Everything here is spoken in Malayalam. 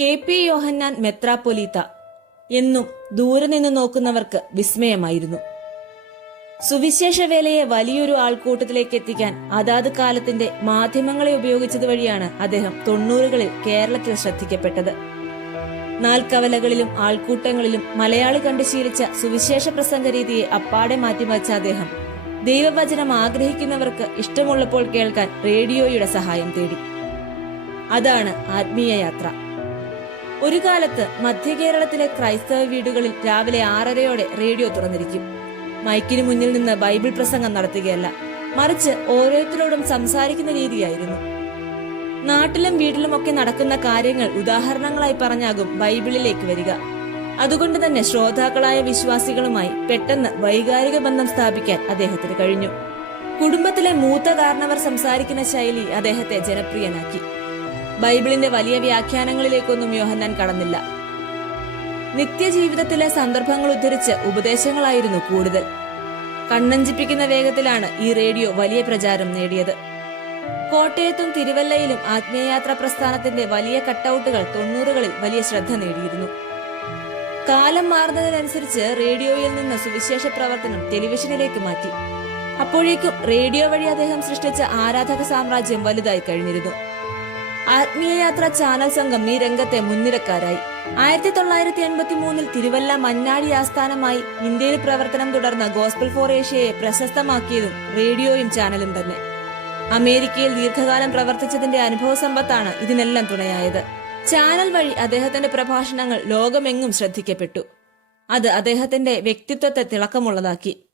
കെ പി യോഹന്നാൻ മെത്രാപ്പൊലീത്ത എന്നും ദൂരെ നിന്ന് നോക്കുന്നവർക്ക് വിസ്മയമായിരുന്നു. സുവിശേഷ വേലയെ വലിയൊരു ആൾക്കൂട്ടത്തിലേക്ക് എത്തിക്കാൻ അതാത് കാലത്തിന്റെ മാധ്യമങ്ങളെ ഉപയോഗിച്ചത് വഴിയാണ് അദ്ദേഹം തൊണ്ണൂറുകളിൽ കേരളത്തിൽ ശ്രദ്ധിക്കപ്പെട്ടത്. നാൽക്കവലകളിലും ആൾക്കൂട്ടങ്ങളിലും മലയാളി കണ്ടു ശീലിച്ച സുവിശേഷ പ്രസംഗ രീതിയെ അപ്പാടെ മാറ്റിമറിച്ച അദ്ദേഹം ദൈവവചനം ആഗ്രഹിക്കുന്നവർക്ക് ഇഷ്ടമുള്ളപ്പോൾ കേൾക്കാൻ റേഡിയോയുടെ സഹായം തേടി. അതാണ് ആത്മീയ യാത്ര. ഒരു കാലത്ത് മധ്യ കേരളത്തിലെ ക്രൈസ്തവ വീടുകളിൽ രാവിലെ ആറരയോടെ റേഡിയോ തുറന്നിരിക്കും. മൈക്കിന് മുന്നിൽ നിന്ന് ബൈബിൾ പ്രസംഗം നടത്തുകയല്ല മറിച്ച് ഓരോരുത്തരോടും സംസാരിക്കുന്ന രീതിയായിരുന്നു. നാട്ടിലും വീട്ടിലുമൊക്കെ നടക്കുന്ന കാര്യങ്ങൾ ഉദാഹരണങ്ങളായി പറഞ്ഞാകും ബൈബിളിലേക്ക് വരിക. അതുകൊണ്ട് തന്നെ ശ്രോതാക്കളായ വിശ്വാസികളുമായി പെട്ടെന്ന് വൈകാരിക ബന്ധം സ്ഥാപിക്കാൻ അദ്ദേഹത്തിന് കഴിഞ്ഞു. കുടുംബത്തിലെ മൂത്ത കാരണവർ സംസാരിക്കുന്ന ശൈലി അദ്ദേഹത്തെ ജനപ്രിയനാക്കി. ബൈബിളിന്റെ വലിയ വ്യാഖ്യാനങ്ങളിലേക്കൊന്നും യോഹന്നാൻ കടന്നില്ല. നിത്യജീവിതത്തിലെ സന്ദർഭങ്ങൾ ഉദ്ധരിച്ച് ഉപദേശങ്ങളായിരുന്നു കൂടുതൽ. കണ്ണഞ്ചിപ്പിക്കുന്ന വേഗത്തിലാണ് ഈ റേഡിയോ വലിയ പ്രചാരം നേടിയത്. കോട്ടയത്തും തിരുവല്ലയിലും ആത്മീയയാത്ര പ്രസ്ഥാനത്തിന്റെ വലിയ കട്ടൌട്ടുകൾ തൊണ്ണൂറുകളിൽ വലിയ ശ്രദ്ധ നേടിയിരുന്നു. കാലം മാറുന്നതിനനുസരിച്ച് റേഡിയോയിൽ നിന്ന് സുവിശേഷ പ്രവർത്തനം ടെലിവിഷനിലേക്ക് മാറ്റി. അപ്പോഴേക്കും റേഡിയോ വഴി അദ്ദേഹം സൃഷ്ടിച്ച ആരാധക സാമ്രാജ്യം വലുതായി കഴിഞ്ഞിരുന്നു. ആത്മീയയാത്ര ചാനൽ സംഘം ഈ രംഗത്തെ മുൻനിരക്കാരായി. ആയിരത്തി തൊള്ളായിരത്തി എൺപത്തി മൂന്നിൽ തിരുവല്ല മന്നാടി ആസ്ഥാനമായി ഇന്ത്യയിൽ പ്രവർത്തനം തുടർന്ന ഗോസ്ബൽ ഫോർ ഏഷ്യയെ പ്രശസ്തമാക്കിയതും റേഡിയോയും ചാനലും തന്നെ. അമേരിക്കയിൽ ദീർഘകാലം പ്രവർത്തിച്ചതിന്റെ അനുഭവ സമ്പത്താണ് ഇതിനെല്ലാം തുണയായത്. ചാനൽ വഴി അദ്ദേഹത്തിന്റെ പ്രഭാഷണങ്ങൾ ലോകമെങ്ങും ശ്രദ്ധിക്കപ്പെട്ടു. അത് അദ്ദേഹത്തിന്റെ വ്യക്തിത്വത്തെ തിളക്കമുള്ളതാക്കി.